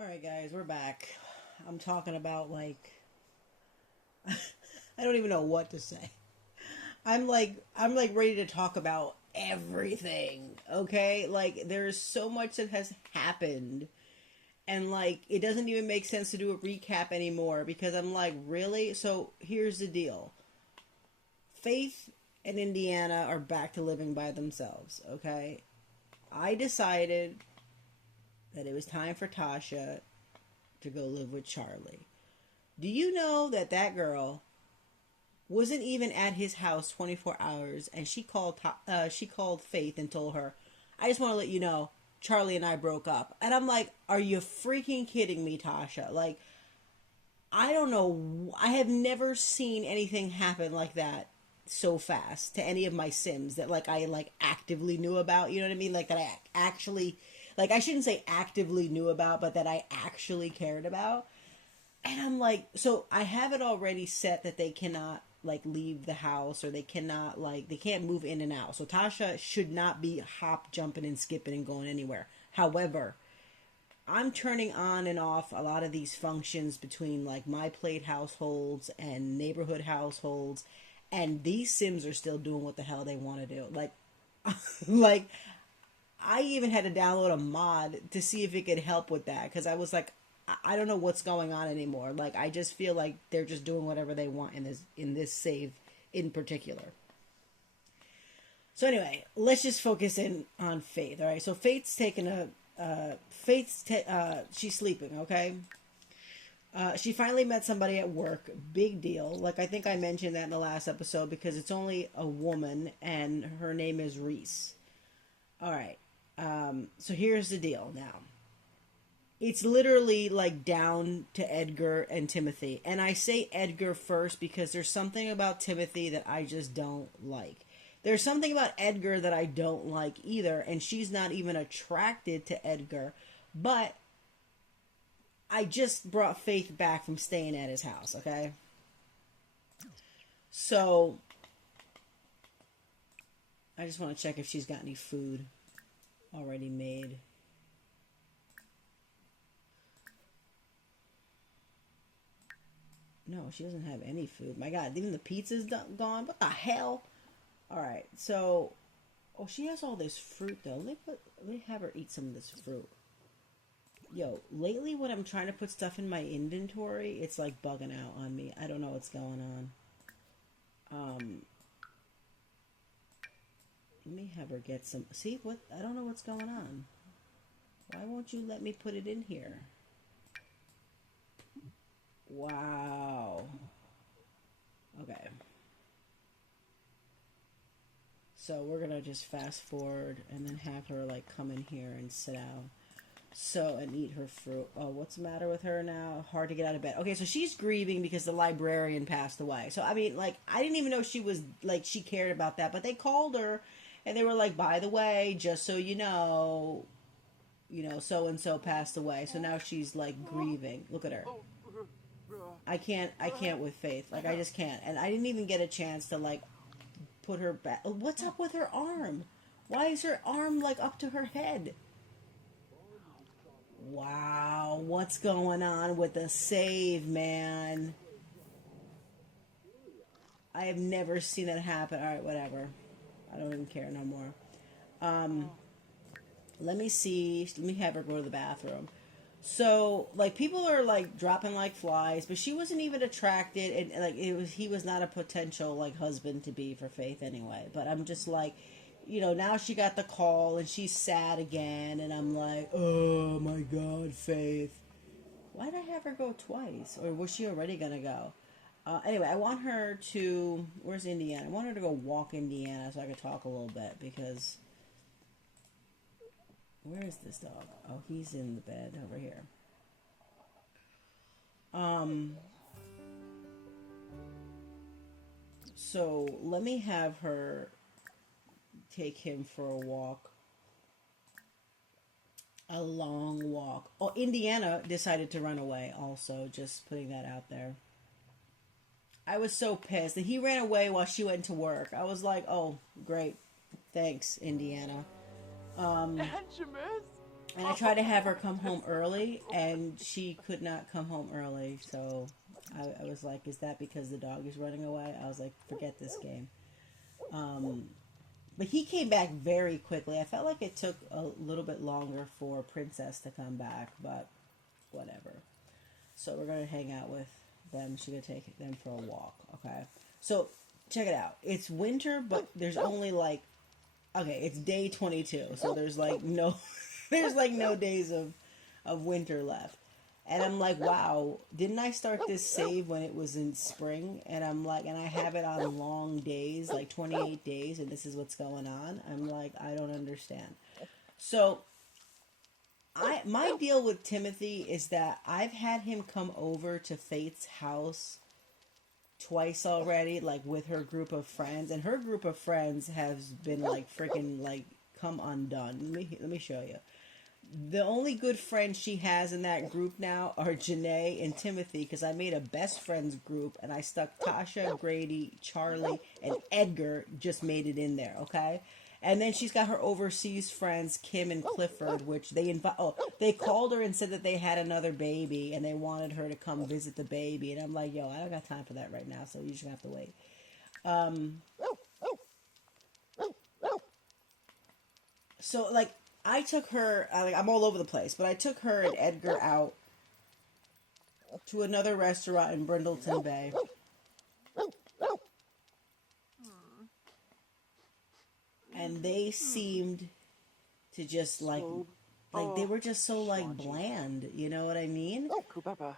Alright guys, we're back. I'm talking about like I don't even know what to say. I'm like ready to talk about everything, okay? Like there's so much that has happened and like it doesn't even make sense to do a recap anymore because I'm like, really? So here's the deal. Faith and Indiana are back to living by themselves, okay? I decided that it was time for Tasha to go live with Charlie. Do you know that that girl wasn't even at his house 24 hours and she called Faith and told her, "I just want to let you know Charlie and I broke up." And I'm like, "Are you freaking kidding me, Tasha?" Like, I don't know. I have never seen anything happen like that so fast to any of my Sims that like I like actively knew about. You know what I mean? Like that I actually, like, I shouldn't say actively knew about, but that I actually cared about. And I'm like, so I have it already set that they cannot like leave the house, or they cannot, like, they can't move in and out. So Tasha should not be hop jumping and skipping and going anywhere. However, I'm turning on and off a lot of these functions between like my plate households and neighborhood households, and these Sims are still doing what the hell they want to do. Like, like I even had to download a mod to see if it could help with that because I was like, I don't know what's going on anymore. Like, I just feel like they're just doing whatever they want in this save in particular. So anyway, let's just focus in on Faith. All right, so Faith's taking a she's sleeping. Okay, she finally met somebody at work. Big deal. Like, I think I mentioned that in the last episode because it's only a woman and her name is Reese. All right. So here's the deal now. It's literally like down to Edgar and Timothy. And I say Edgar first because there's something about Timothy that I just don't like. There's something about Edgar that I don't like either, and she's not even attracted to Edgar. But I just brought Faith back from staying at his house, okay? So I just want to check if she's got any food already made. No, she doesn't have any food. My God, even the pizza's gone. What the hell? All right, so, oh, she has all this fruit though. Let me have her eat some of this fruit. Yo, lately when I'm trying to put stuff in my inventory, it's like bugging out on me. I don't know what's going on. Let me have her get some. See what? I don't know what's going on. Why won't you let me put it in here? Wow. Okay. So we're gonna just fast forward and then have her like come in here and sit down. So, and eat her fruit. Oh, what's the matter with her now? Hard to get out of bed. Okay, so she's grieving because the librarian passed away. So I mean, like, I didn't even know she was like she cared about that, but they called her and they were like, "By the way, just so you know, so and so passed away." So now she's like grieving. Look at her. I can't with Faith. Like, I just can't. And I didn't even get a chance to like put her back. What's up with her arm? Why is her arm like up to her head? Wow, what's going on with the save, man? I have never seen that happen. All right, whatever. I don't even care no more. Um, Let me see. Let me have her go to the bathroom. So, like, people are like dropping like flies, but she wasn't even attracted, and like he was not a potential like husband to be for Faith anyway. But I'm just like, now she got the call and she's sad again, and I'm like, oh my God, Faith. Why did I have her go twice? Or was she already gonna go? Anyway, I want her to. Where's Indiana? I want her to go walk Indiana so I could talk a little bit because. Where is this dog? Oh, he's in the bed over here. Um, so let me have her take him for a walk. A long walk. Oh, Indiana decided to run away also, just putting that out there. I was so pissed that he ran away while she went to work. I was like, oh, great. Thanks, Indiana. Um, And I tried to have her come home early, and she could not come home early. So I was like, is that because the dog is running away? I was like, forget this game. But he came back very quickly. I felt like it took a little bit longer for Princess to come back, but whatever. So we're going to hang out with them. She's going to take them for a walk, okay? So check it out. It's winter, but there's only like, okay, it's day 22. So there's like no, there's like no days of winter left. And I'm like, wow, didn't I start this save when it was in spring? And I'm like, and I have it on long days, like 28 days, and this is what's going on. I'm like, I don't understand. So my deal with Timothy is that I've had him come over to Faith's house twice already, like with her group of friends, and her group of friends has been like freaking like come undone. Let me show you. The only good friends she has in that group now are Janae and Timothy, because I made a best friends group and I stuck Tasha, Grady, Charlie, and Edgar just made it in there, okay? And then she's got her overseas friends, Kim and Clifford, which they called her and said that they had another baby and they wanted her to come visit the baby. And I'm like, yo, I don't got time for that right now, so you just have to wait. So, like, I took her, I'm all over the place, but I took her and Edgar out to another restaurant in Brindleton Bay. And they seemed to just like they were just so like bland, you know what I mean? Kubaba,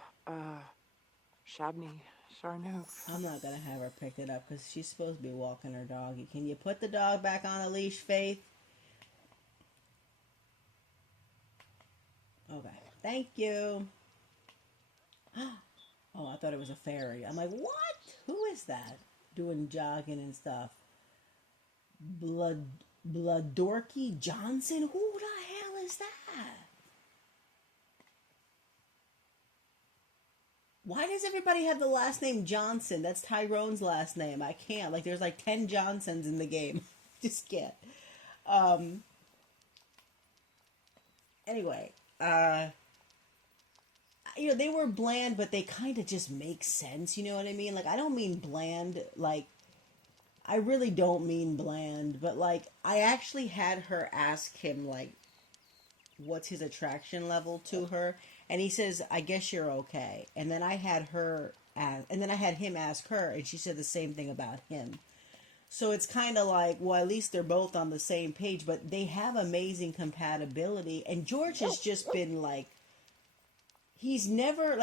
Shabni, Sharnook. I'm not gonna have her pick it up because she's supposed to be walking her doggy. Can you put the dog back on a leash, Faith? Okay, thank you. Oh, I thought it was a fairy. I'm like, what? Who is that? Doing jogging and stuff. Bloodorky Johnson? Who the hell is that? Why does everybody have the last name Johnson? That's Tyrone's last name. I can't. Like, there's like 10 Johnsons in the game. Just can't. Anyway, you know, they were bland, but they kind of just make sense. You know what I mean? Like, I don't mean bland, like, I really don't mean bland, but like, I actually had her ask him, like, what's his attraction level to her, and he says, I guess you're okay. And then I had him ask her, and she said the same thing about him. So it's kind of like, well, at least they're both on the same page, but they have amazing compatibility, and George has just been like, she's never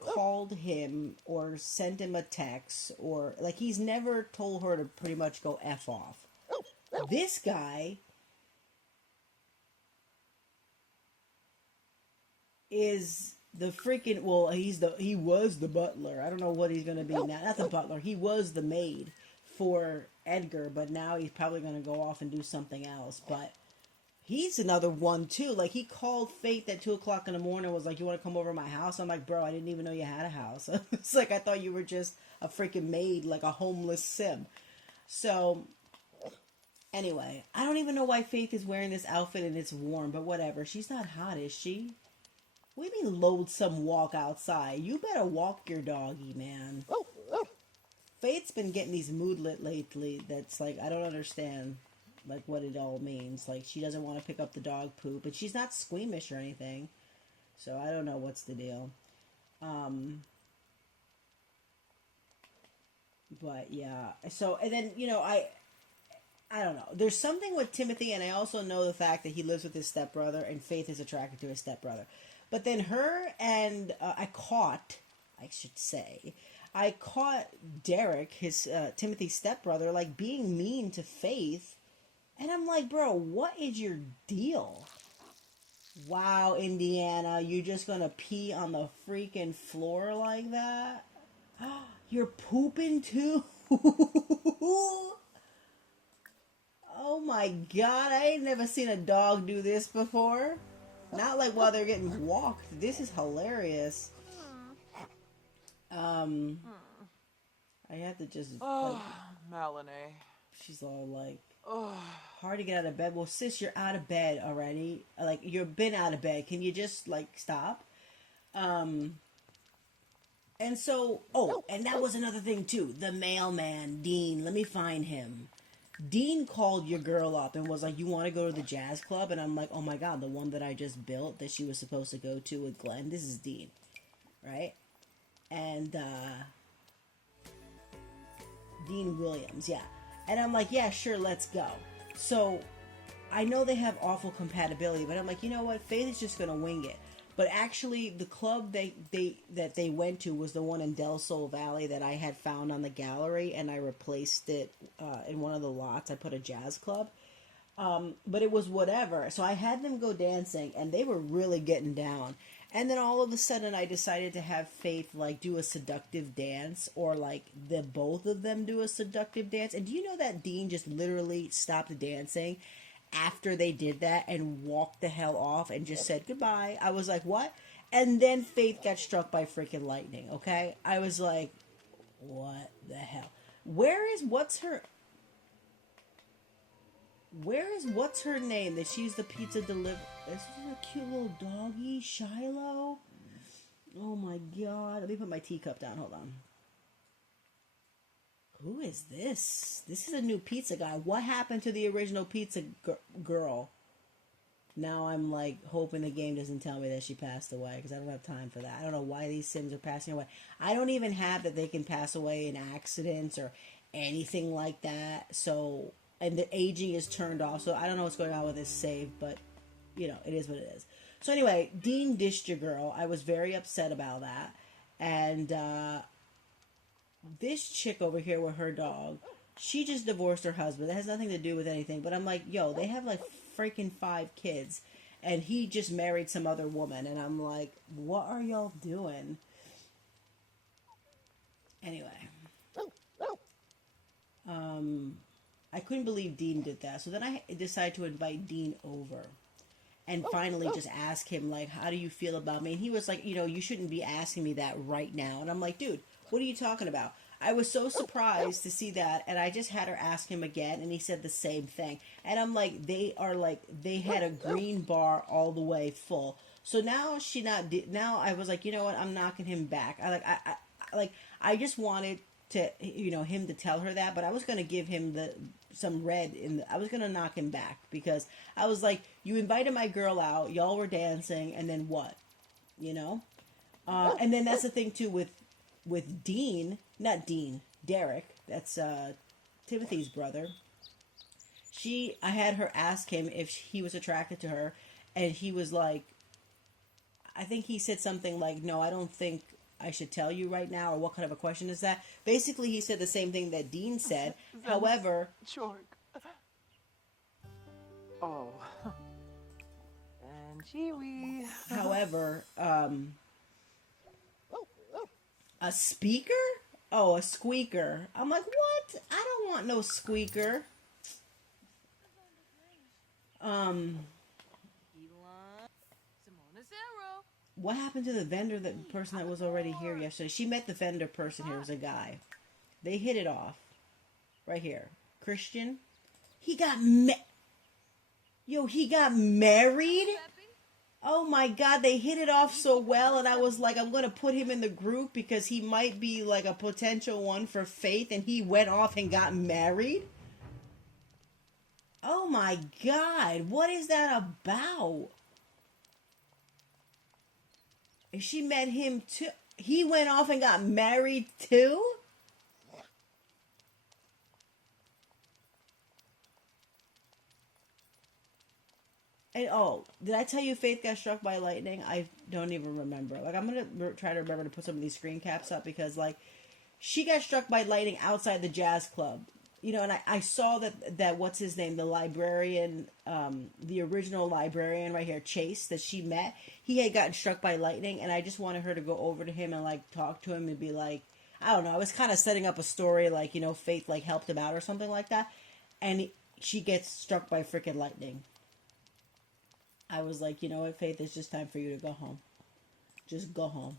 called him or sent him a text, or like, he's never told her to pretty much go F off. This guy is the freaking, well, he was the butler. I don't know what he's going to be now. Not the butler. He was the maid for Edgar, but now he's probably going to go off and do something else. But he's another one too. Like, he called Faith at 2:00 in the morning, was like, you want to come over to my house? I'm like, bro, I didn't even know you had a house. It's like, I thought you were just a freaking maid, like a homeless sim. So anyway, I don't even know why Faith is wearing this outfit and it's warm, but whatever. She's not hot, is she? What do you mean loathsome walk outside? You better walk your doggy, man. Faith's been getting these moodlet lately that's like, I don't understand like what it all means. Like, she doesn't want to pick up the dog poop, but she's not squeamish or anything. So I don't know what's the deal. But yeah. So, and then, you know, I don't know. There's something with Timothy, and I also know the fact that he lives with his stepbrother, and Faith is attracted to his stepbrother. But then her and I caught Derek, his Timothy's stepbrother, like being mean to Faith, and I'm like, bro, what is your deal? Wow, Indiana, you just gonna pee on the freaking floor like that? You're pooping too? Oh my god, I ain't never seen a dog do this before. Not like while they're getting walked. This is hilarious. I have to just... Oh, Melanie. She's all like... Oh, Hard to get out of bed. Well, sis, you're out of bed already. Like, you've been out of bed. Can you just, like, stop? Um, and so, oh, and that was another thing, too. The mailman, Dean. Let me find him. Dean called your girl up and was like, you want to go to the jazz club? And I'm like, oh my God, the one that I just built that she was supposed to go to with Glenn. This is Dean, right? And, Dean Williams, yeah. And I'm like, yeah, sure, let's go. So I know they have awful compatibility, but I'm like, you know what? Faith is just gonna wing it. But actually, the club they went to was the one in Del Sol Valley that I had found on the gallery, and I replaced it in one of the lots. I put a jazz club, but it was whatever. So I had them go dancing, and they were really getting down. And then all of a sudden, I decided to have Faith like do a seductive dance, or like the both of them do a seductive dance. And do you know that Dean just literally stopped dancing after they did that and walked the hell off and just said goodbye? I was like, what? And then Faith got struck by freaking lightning. Okay, I was like, what the hell? What's her name that she's the pizza deliver? This is a cute little doggy, Shiloh. Oh my God. Let me put my teacup down. Hold on. Who is this? This is a new pizza guy. What happened to the original pizza girl? Now I'm like hoping the game doesn't tell me that she passed away, because I don't have time for that. I don't know why these Sims are passing away. I don't even have that they can pass away in accidents or anything like that. So, and the aging is turned off. So I don't know what's going on with this save, but you know, it is what it is. So anyway, Dean dished your girl. I was very upset about that. And this chick over here with her dog, she just divorced her husband. That has nothing to do with anything. But I'm like, yo, they have like freaking 5 kids. And he just married some other woman. And I'm like, what are y'all doing? Anyway. I couldn't believe Dean did that. So then I decided to invite Dean over. And finally just ask him, like, how do you feel about me? And he was like, you know, you shouldn't be asking me that right now. And I'm like, dude, what are you talking about? I was so surprised to see that, and I just had her ask him again, and he said the same thing. And I'm like, they had a green bar all the way full. So now now I was like, you know what? I'm knocking him back. I just wanted to, you know, him to tell her that, but I was going to give him some red I was going to knock him back, because I was like, you invited my girl out, y'all were dancing, and then what? You know? And then that's the thing too with Dean, not Dean, Derek, that's Timothy's brother. I had her ask him if he was attracted to her, and he was like, I think he said something like, no, I don't think I should tell you right now, or what kind of a question is that? Basically, he said the same thing that Dean said. However, oh, and Chewy. however, a speaker? Oh, a squeaker. I'm like, what? I don't want no squeaker. What happened to the vendor, the person that was already here yesterday? She met the vendor person here, was a guy. They hit it off. Right here. Christian. He got he got married? Oh my God, they hit it off so well, and I was like, I'm going to put him in the group because he might be like a potential one for Faith, and he went off and got married? Oh my God, what is that about? And she met him too. He went off and got married too? And oh, did I tell you Faith got struck by lightning? I don't even remember. Like, I'm going to try to remember to put some of these screen caps up, because like, she got struck by lightning outside the jazz club. You know, and I saw that what's his name, the librarian, the original librarian right here, Chase, that she met, he had gotten struck by lightning, and I just wanted her to go over to him and like talk to him and be like, I don't know, I was kind of setting up a story like, you know, Faith like helped him out or something like that, and she gets struck by freaking lightning. I was like, you know what, Faith, it's just time for you to go home. Just go home.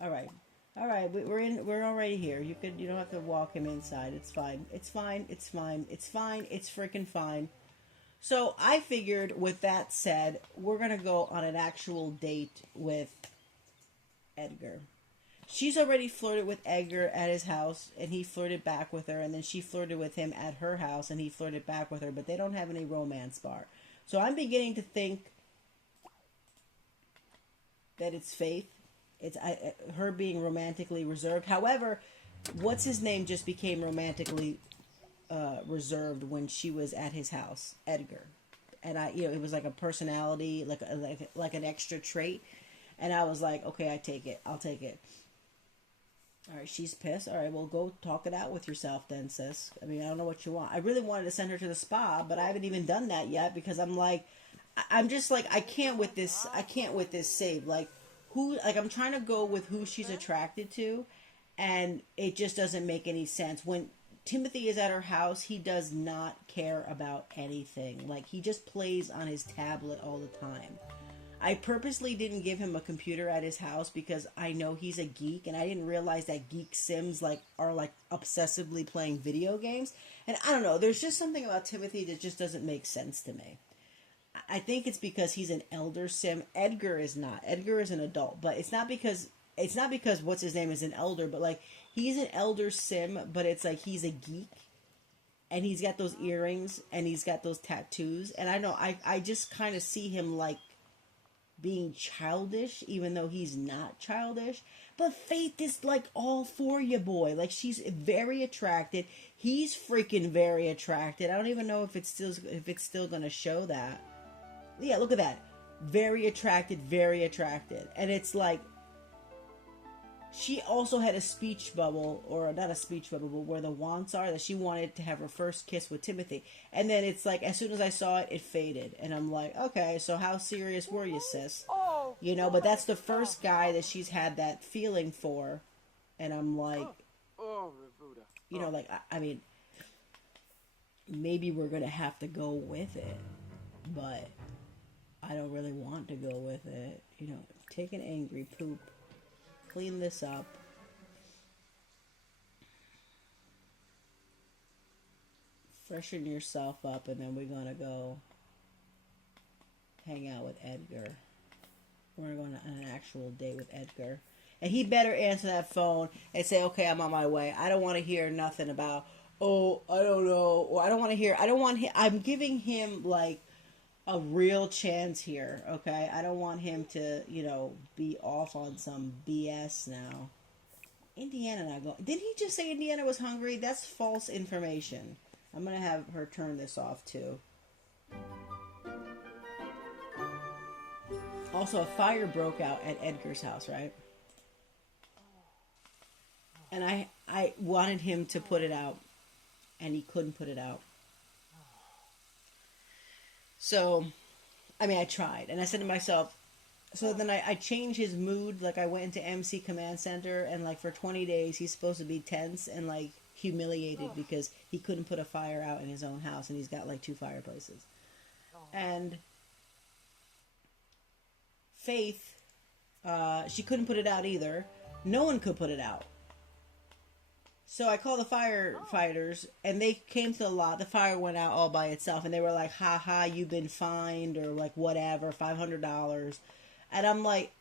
All right. All right, we're in. We're already here. You could. You don't have to walk him inside. It's fine. It's fine. It's fine. It's fine. It's freaking fine. So I figured, with that said, we're gonna go on an actual date with Edgar. She's already flirted with Edgar at his house, and he flirted back with her, and then she flirted with him at her house, and he flirted back with her, but they don't have any romance bar. So I'm beginning to think that it's Faith. It's her being romantically reserved. However, what's his name just became romantically reserved when she was at his house, Edgar, and it was like a personality, like an extra trait, and I was like, okay, I take it. I'll take it. All right, she's pissed. All right, well, go talk it out with yourself then, sis. I mean, I don't know what you want. I really wanted to send her to the spa, but I haven't even done that yet because I'm like, I'm just like, I can't with this. I can't with this save. Like, I'm trying to go with who she's attracted to, and it just doesn't make any sense. When Timothy is at her house, he does not care about anything. Like, he just plays on his tablet all the time. I purposely didn't give him a computer at his house because I know he's a geek, and I didn't realize that geek sims are obsessively playing video games. And I don't know, there's just something about Timothy that just doesn't make sense to me. I think it's because he's an elder sim. Edgar is not. Edgar is an adult, but it's not because what's his name is an elder, but like, he's an elder sim, but it's like he's a geek, and he's got those earrings and he's got those tattoos, and I know I just kind of see him like being childish, even though he's not childish. But Faith is like all for you, boy. Like, she's very attracted. He's freaking very attracted. I don't even know if it's still gonna show that. Yeah, look at that. Very attracted, very attracted. And it's like, she also had a speech bubble, or not a speech bubble, but where the wants are, that she wanted to have her first kiss with Timothy. And then it's like, as soon as I saw it, it faded. And I'm like, okay, so how serious were you, sis? But that's the first guy that she's had that feeling for. And I'm like, I mean, maybe we're going to have to go with it. But I don't really want to go with it. Take an angry poop. Clean this up. Freshen yourself up, and then we're gonna go hang out with Edgar. We're going on an actual date with Edgar. And he better answer that phone and say, okay, I'm on my way. I don't want to hear nothing about, oh, I don't know. Or I'm giving him like a real chance here, okay? I don't want him to, be off on some BS now. Indiana not going. Did he just say Indiana was hungry? That's false information. I'm gonna have her turn this off too. Also, a fire broke out at Edgar's house, right? And I wanted him to put it out, and he couldn't put it out. So, I mean, I tried, and I said to myself, so then I changed his mood. Like, I went into MC Command Center, and like for 20 days, he's supposed to be tense and like humiliated because he couldn't put a fire out in his own house, and he's got like 2 fireplaces. And Faith, she couldn't put it out either. No one could put it out. So I called the firefighters, and they came to the lot. The fire went out all by itself, and they were like, ha ha, you've been fined, or like whatever, $500. And I'm like,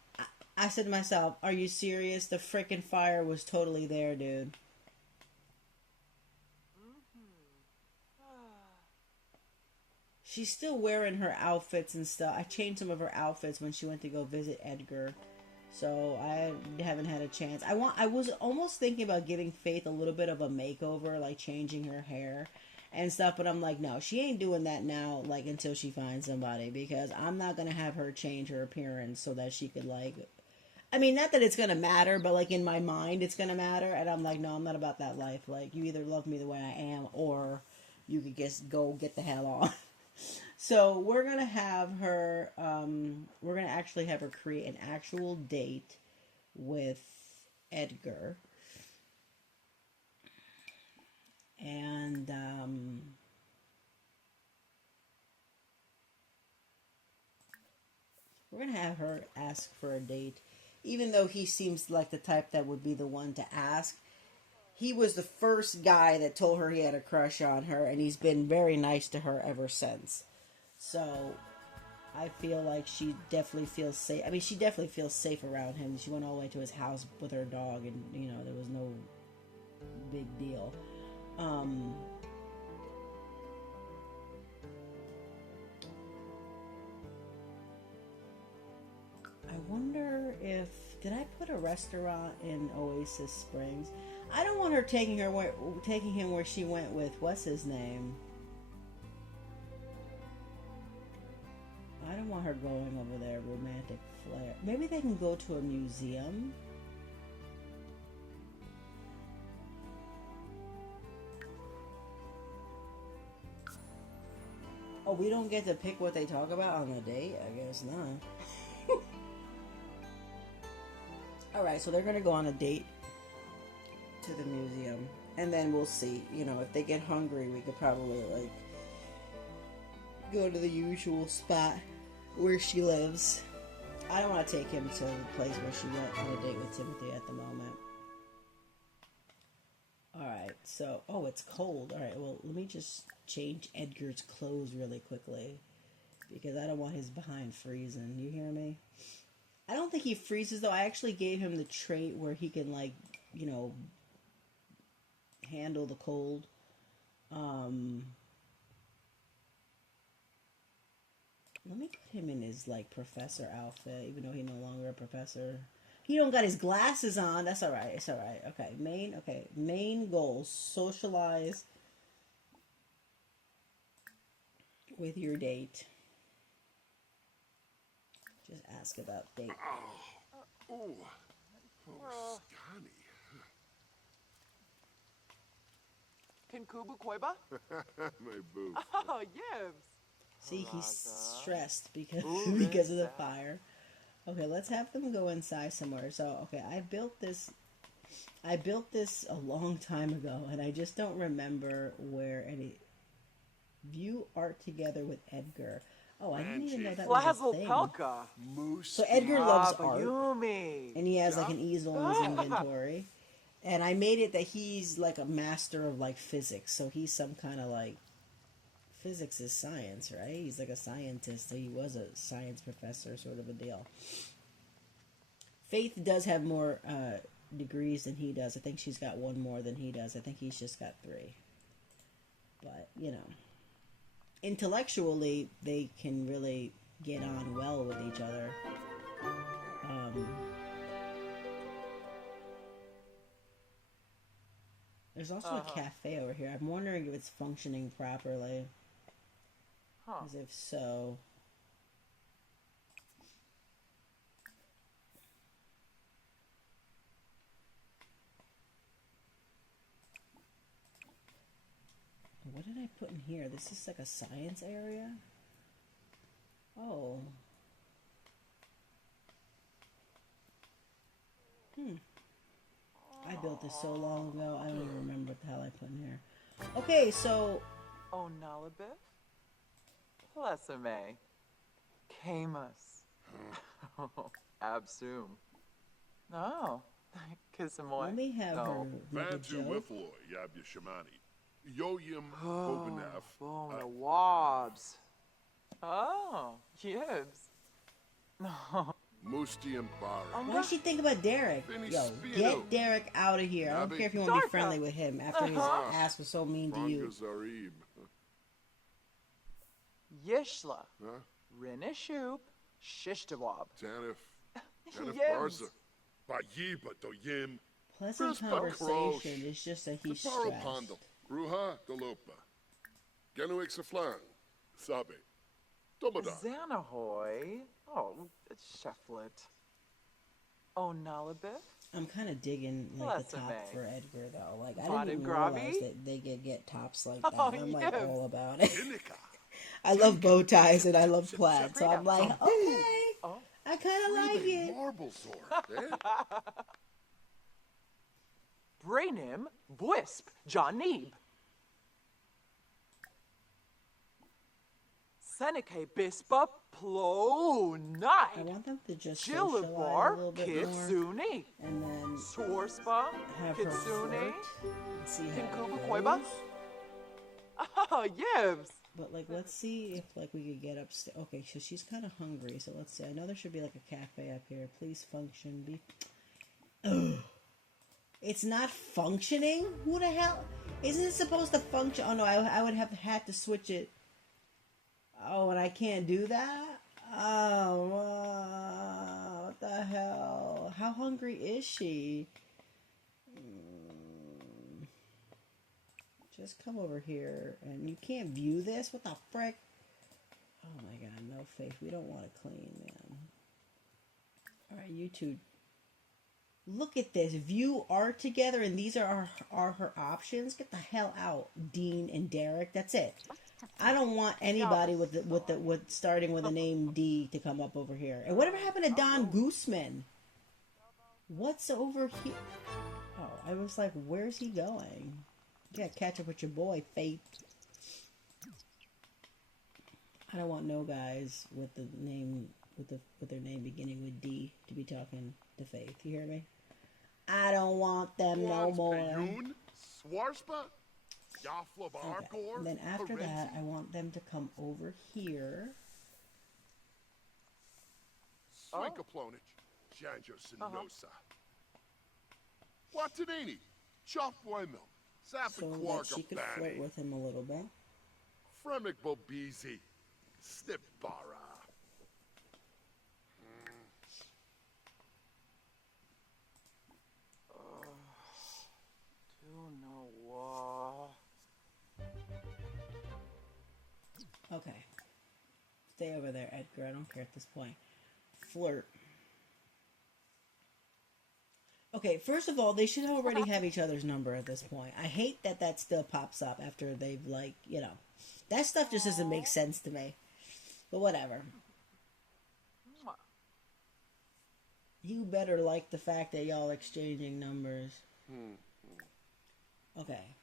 I said to myself, are you serious? The freaking fire was totally there, dude. She's still wearing her outfits and stuff. I changed some of her outfits when she went to go visit Edgar. So I haven't had a chance. I was almost thinking about giving Faith a little bit of a makeover, like changing her hair and stuff, but I'm like, no, she ain't doing that now, like, until she finds somebody, because I'm not gonna have her change her appearance so that she could, like, I mean, not that it's gonna matter, but like in my mind it's gonna matter, and I'm like, no, I'm not about that life. Like, you either love me the way I am, or you could just go get the hell on. So we're gonna have her. We're gonna actually have her create an actual date with Edgar, and we're gonna have her ask for a date even though he seems like the type that would be the one to ask, he was the first guy that told her he had a crush on her, and he's been very nice to her ever since. So I feel like she definitely feels safe. I mean, she definitely feels safe around him. She went all the way to his house with her dog, and there was no big deal. I wonder if did I put a restaurant in Oasis Springs? I don't want her taking him where she went with what's his name. I don't want her going over there, romantic flair. Maybe they can go to a museum. Oh, we don't get to pick what they talk about on the date? I guess not. Alright, so they're gonna go on a date to the museum. And then we'll see. If they get hungry, we could probably, go to the usual spot where she lives. I don't want to take him to the place where she went on a date with Timothy at the moment. Alright, so... Oh, it's cold. Alright, well, let me just change Edgar's clothes really quickly. Because I don't want his behind freezing. You hear me? I don't think he freezes, though. I actually gave him the trait where he can, handle the cold. Let me put him in his, professor outfit, even though he's no longer a professor. He don't got his glasses on. That's alright. It's alright. Okay, main goal. Socialize with your date. Just ask about date. Oh, Scotty. Kinkubu Koiba? My boo. Oh, yes. See, he's stressed because of the fire. Okay, let's have them go inside somewhere. So, okay, I built this a long time ago, and I just don't remember where any... View art together with Edgar. Oh, I didn't even know that was a thing. Pelka. So Edgar loves art, Yumi. and he has an easel in his inventory. And I made it that he's a master of physics, so he's some kind of physics is science, right? He's a scientist. He was a science professor, sort of a deal. Faith does have more degrees than he does. I think she's got one more than he does. I think he's just got 3. But intellectually, they can really get on well with each other. There's also a cafe over here. I'm wondering if it's functioning properly. Because if so... What did I put in here? This is a science area? Oh. I built this so long ago, I don't even remember what the hell I put in here. Okay, so... Oh, Nalabith? Plesame. Camus. Absum. Oh. Kissamoy. Let me have her make a Vantu joke. Wiffaloy, Yabya Shamani. Yoyim Bobanaf. Boom, the wobs. Oh, Gibbs. No. Mustium Bara. Why does she think about Derek? Yo, get Derek out of here. I don't care if you want to be friendly with him after his ass was so mean to you. Zarib. Yishla. Huh? Rinishoop. Shishtawab. Tanif Yes. Barza. Bayiba Doyim. Pleasant Frispa conversation. Krosh. It's just that he's Paro stressed. Pondal. Ruha Dolopa. Genuik Saflan. Sabe. Domada. Xanahoy. Oh, Shefflet. Oh, Nalabith. I'm kind of digging the Bless top him, for Edgar though. I Von didn't even and realize Grobby? that they could get tops like that. Oh, I'm yes. all about it. Inika. I love bow ties and I love plaid, so I'm like, Sabrina. okay, Oh. I kind of like it. Marble sword. Brainim. Bwisp. John Neeb. Seneke bispa plo I night. want them to just socialize a Jilibar little bit more, kitsune. and then Sorspa have her kitsune. flirt and see how Tinkuba it koiba? goes. Ah, yes. But like, let's see if like we could get upstairs. Okay, so she's kind of hungry. So let's see. I know there should be like a cafe up here. Please function. Be. Ugh. It's not functioning. Who the hell? Isn't it supposed to function? Oh no, I would have had to switch it. Oh, and I can't do that. Oh, what the hell? How hungry is she? Just come over here, and you can't view this? What the frick? Oh my god, no faith. We don't want to clean, man. Alright, you two. Look at this. View art together, and these are her options. Get the hell out, Dean and Derek. That's it. I don't want anybody with starting with a name D to come up over here. And whatever happened to Don Gooseman? What's over here? Oh, I was like, where's he going? You gotta catch up with your boy, Faith. I don't want no guys with the name with their name beginning with D to be talking to Faith. You hear me? I don't want them no more. Swarspa? Yafla Okay. And then after that, I want them to come over here. Swankaplonich. Janjo Sinosa. Watanini. Chop Wemil. So that she could flirt with him a little bit. Fremic Bobizi. Snipbara. Okay. Stay over there, Edgar. I don't care at this point. Flirt. Okay, first of all, they should already have each other's number at this point. I hate that that still pops up after they've, like, you know. That stuff just doesn't make sense to me. But whatever. You better like the fact that y'all exchanging numbers. Okay.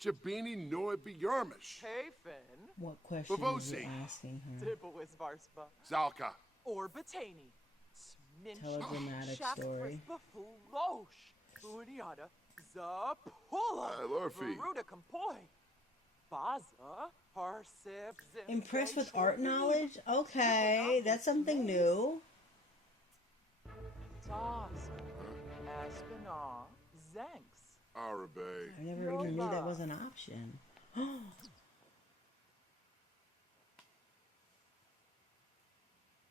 Jabini Noebi Yarmish. Hey, Finn. What question are you asking her? Dibblewis Varspa. Zalka. Or Batani. Tell a dramatic story. Impressed with art knowledge? Okay, that's something new. Arabe. I never even knew that was an option.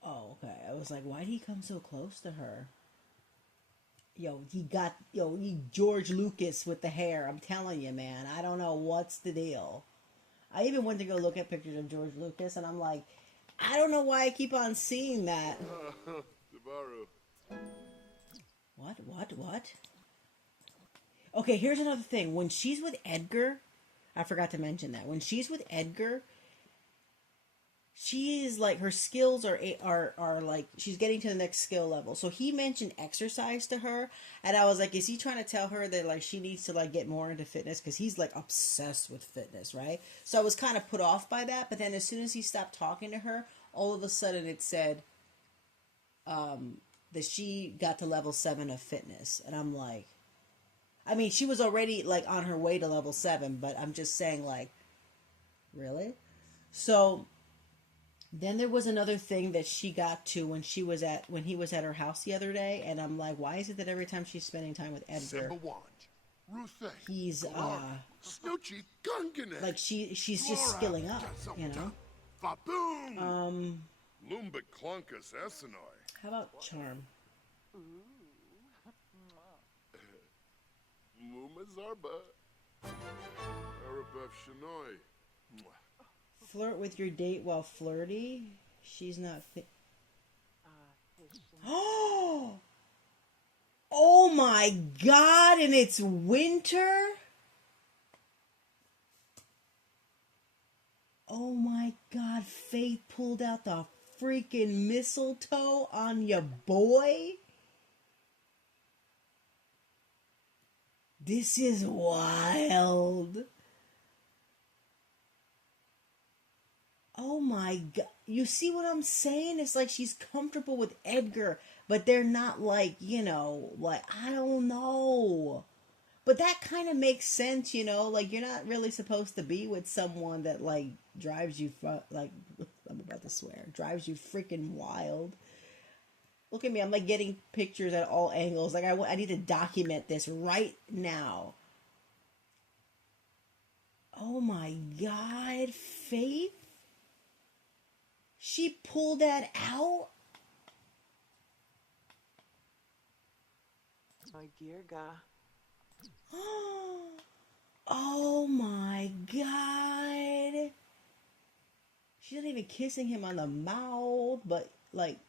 Oh, okay. I was like, why'd he come so close to her? He George Lucas with the hair. I'm telling you, man. I don't know what's the deal. I even went to go look at pictures of George Lucas, and I'm like, I don't know why I keep on seeing that. What? Okay, here's another thing. When she's with Edgar, I forgot to mention that. When she's with Edgar, she is like, her skills are like, she's getting to the next skill level. So he mentioned exercise to her, and I was like, is he trying to tell her that like she needs to like get more into fitness? Because he's like obsessed with fitness, right? So I was kind of put off by that. But then as soon as he stopped talking to her, all of a sudden it said that she got to level 7 of fitness, and I'm like, I mean, she was already like on her way to level 7, but I'm just saying, like, really? So then there was another thing that she got to when he was at her house the other day, and I'm like, why is it that every time she's spending time with Edgar, he's like she's just skilling up, you know? How about charm? Flirt with your date while flirty. She's not fit. Oh my god, and it's winter? Oh my god, Faith pulled out the freaking mistletoe on your boy? This is wild. Oh my god. You see what I'm saying? It's like she's comfortable with Edgar, but they're not like, like, I don't know. But that kind of makes sense, like you're not really supposed to be with someone that like drives you, like, I'm about to swear, drives you freaking wild. Look at me, I'm like getting pictures at all angles. Like I need to document this right now. Oh my god, Faith? She pulled that out? My gear guy. Oh my god. She's not even kissing him on the mouth, but like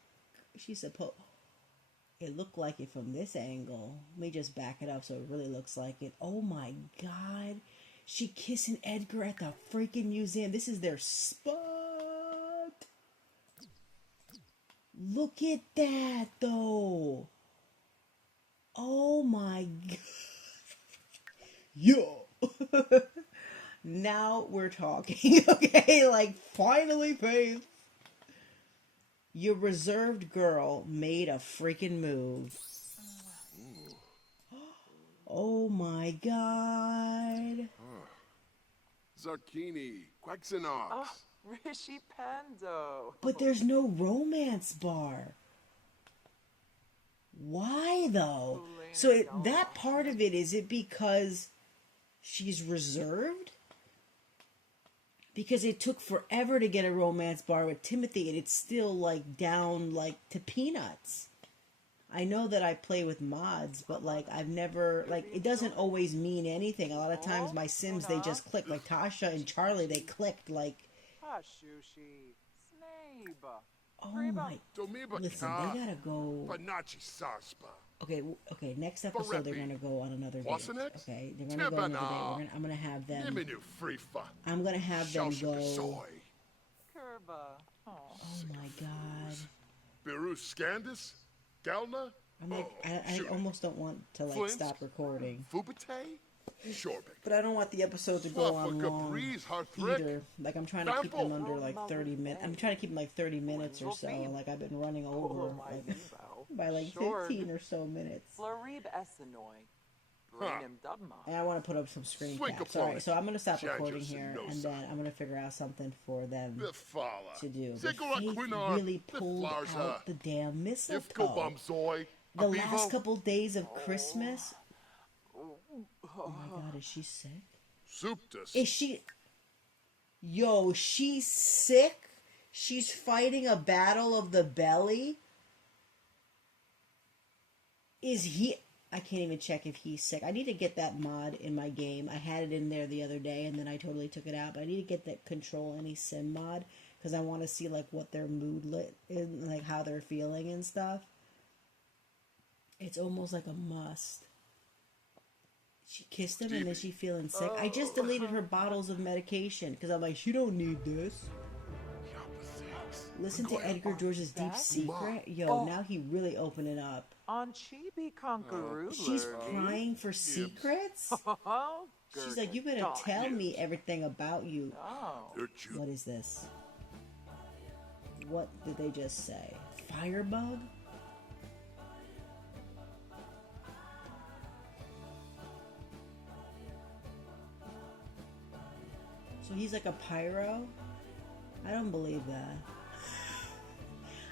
she's supposed. It looked like it from this angle. Let me just back it up so it really looks like it. Oh my god. She kissing Edgar at the freaking museum. This is their spot. Look at that though. Oh my god. Yo. Now we're talking, okay? Like, finally, Faith. Your reserved girl made a freaking move. Oh my god. Zarkini, Quaxinox. Oh, Rishi Pando. But there's no romance bar. Why though? So that part of it, is it because she's reserved? Because it took forever to get a romance bar with Timothy, and it's still like down like to peanuts. I know that I play with mods, but like I've never, like, it doesn't always mean anything. A lot of times my Sims, they just click. Like Tasha and Charlie, they clicked like. Hashushi. Snabe. Oh my. Listen, they gotta go. Panachi Saspa. Okay, next episode they're gonna go on another date. Okay, they're gonna go on another date. I'm gonna have them. I'm gonna have them go. Curva. Oh my god. Beru Scandus? Galna? I'm like, I almost don't want to like stop recording. Fubate? Shorbik. But I don't want the episode to go on long either. Like, I'm trying to keep them under like 30 minutes. I'm trying to keep them like 30 minutes or so. Like, I've been running over like, by like 15 or so minutes. Florib Essenoi. And I want to put up some screen caps. Alright, so I'm going to stop recording here, and then I'm going to figure out something for them to do. But Faith really pulled out the damn mistletoe. The last couple days of Christmas. Oh my god, is she sick? Is she... Yo, she's sick? She's fighting a battle of the belly? Is he... I can't even check if he's sick. I need to get that mod in my game. I had it in there the other day, and then I totally took it out. But I need to get that control any sim mod, because I want to see like what their mood is, like how they're feeling and stuff. It's almost like a must. She kissed him, and then she feeling sick. I just deleted her bottles of medication, because I'm like, she don't need this. Listen to Edgar George's deep secret. Yo, now he really opened it up. On Chibi Conqueror. She's crying for secrets? She's like, you better tell me everything about you. What is this? What did they just say? Firebug? So he's like a pyro? I don't believe that.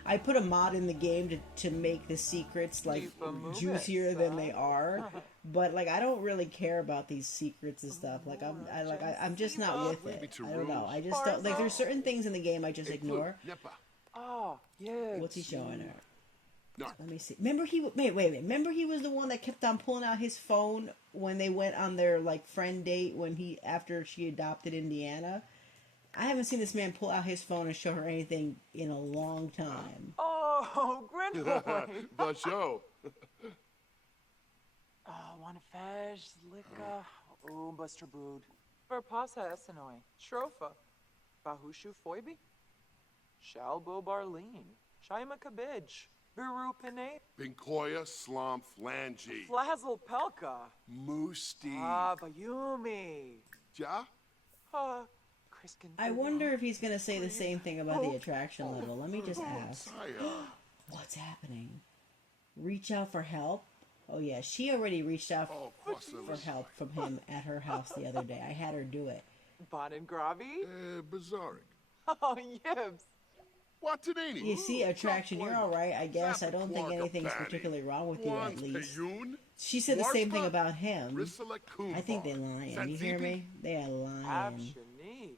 I put a mod in the game to make the secrets like juicier than they are, but like I don't really care about these secrets and stuff. Like I'm just not with it. I don't know. I just don't like. There's certain things in the game I just ignore. Oh yeah. What's he showing her? Let me see. Remember wait. Remember he was the one that kept on pulling out his phone when they went on their like friend date after she adopted Indiana. I haven't seen this man pull out his phone and show her anything in a long time. Oh, Grinboy. The show. One fej, Lika, Buster Brood. Verpasa Essenoi, Shrofa, Bahushu Foibi, Shalbo Barleen, Shaima Kabij, Viru Pine, Binkoya Slom Flangy. Flazzle Pelka, Moosti. Bayumi, Ja? I wonder if he's gonna say the same thing about the attraction level. Let me just ask. What's happening? Reach out for help? Oh yeah, she already reached out for help from him at her house the other day. I had her do it. Bon and Gravi? Bizarre. Oh, yibs. Watanini. You see, attraction, you're alright, I guess. I don't think anything's particularly wrong with you, at least. She said the same thing about him. I think they're lying. You hear me? They are lying. Abshani.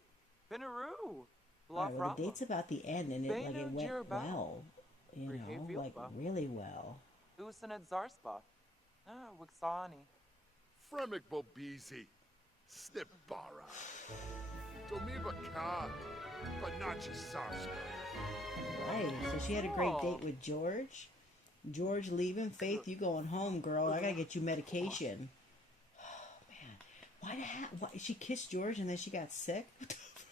Binaroo. Alright, well, the date's about the end, and it went well. You know, like, really well. Usan at Zarspa. Wixani. Fremik Bobizi. Snipbara. Domiba Khan. Banachi Sarska. Right, so she had a great date with George. George leaving. Faith, you going home, girl. I gotta get you medication. Oh, man. Why she kissed George and then she got sick? What the fuck?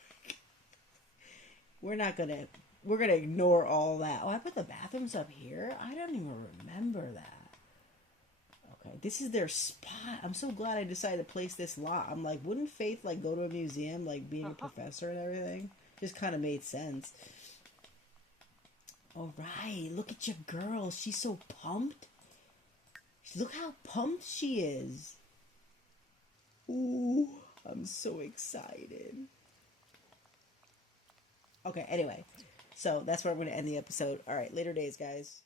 We're gonna ignore all that. Oh, I put the bathrooms up here? I don't even remember that. Okay, this is their spot. I'm so glad I decided to place this lot. I'm like, wouldn't Faith, like, go to a museum, like, being a professor and everything? Just kind of made sense. All right, look at your girl. She's so pumped. Look how pumped she is. Ooh, I'm so excited. Okay, anyway. So that's where I'm going to end the episode. All right, later days, guys.